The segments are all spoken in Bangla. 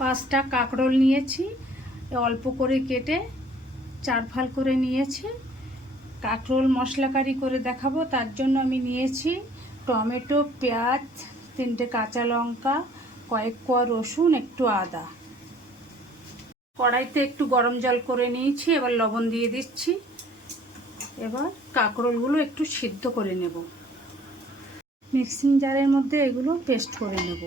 পাঁচটা কাঁকরোল নিয়েছি অল্প করে কেটে চার ফাল করে নিয়েছি। কাঁকরোল মশলাকারি করে দেখাবো, তার জন্য আমি নিয়েছি টমেটো, পেঁয়াজ, তিনটে কাঁচা লঙ্কা, কয়েক কোয়া রসুন, একটু আদা। কড়াইতে একটু গরম জল করে নিয়েছি, এবার লবণ দিয়ে দিচ্ছি। এবার কাঁকরোলগুলো একটু সিদ্ধ করে নেব। মিক্সিং জারের মধ্যে এগুলো পেস্ট করে নেব।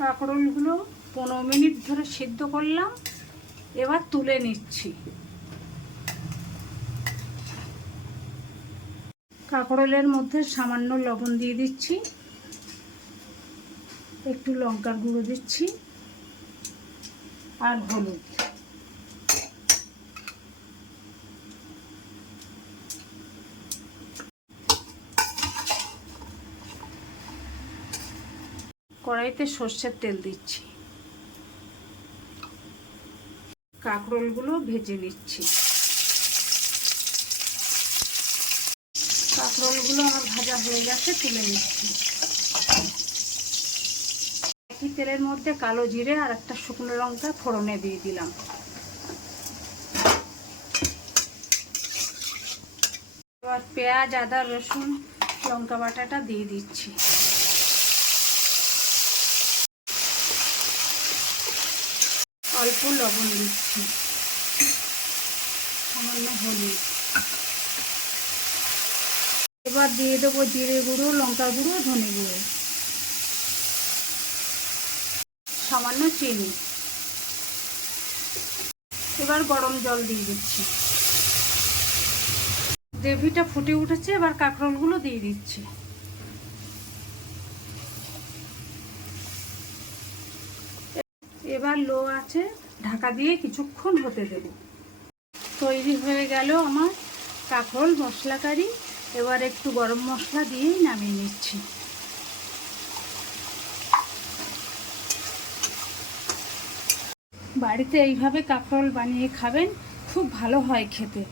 কাঁকরোলগুলো পনেরো মিনিট ধরে সিদ্ধ করলাম, এবার তুলে নিচ্ছি। কাঁকরোলের মধ্যে সামান্য লবণ দিয়ে দিচ্ছি, একটু লঙ্কার গুঁড়ো দিচ্ছি, আর হলুদ। কড়াইতে সর্ষের তেল দিচ্ছি। কাঁকরোলগুলো ভেজে নিচ্ছি। কাঁকরোলগুলো আমার ভাজা হয়ে গেছে, তুলে নিচ্ছি। একই তেলের মধ্যে কালো জিরে আর একটা শুকনো লঙ্কা ফোড়নে দিয়ে দিলাম। এবার পেঁয়াজ, আদা, রসুন, লঙ্কা বাটাটা দিয়ে দিচ্ছি। অল্প লবণ দিচ্ছি। সামান্য হলুদ। এবার দিয়ে দেবো জিরে গুঁড়ো, লঙ্কা গুঁড়ো, ধনে গুঁড়ো। সামান্য চিনি। এবার গরম জল দিয়ে দিচ্ছি। গ্রেভিটা ফুটে উঠেছে, এবার কাঁকরোলগুলো দিয়ে দিচ্ছি। এবার লো আছে, ঢাকা দিয়ে কিছুক্ষণ হতে দেব। তৈরি হয়ে গেল আমার কাঁকরোল মশলাকারি। এবার একটু গরম মশলা দিয়েই নামিয়ে নিচ্ছি। বাড়িতে এইভাবে কাঁকরোল বানিয়ে খাবেন, খুব ভালো হয় খেতে।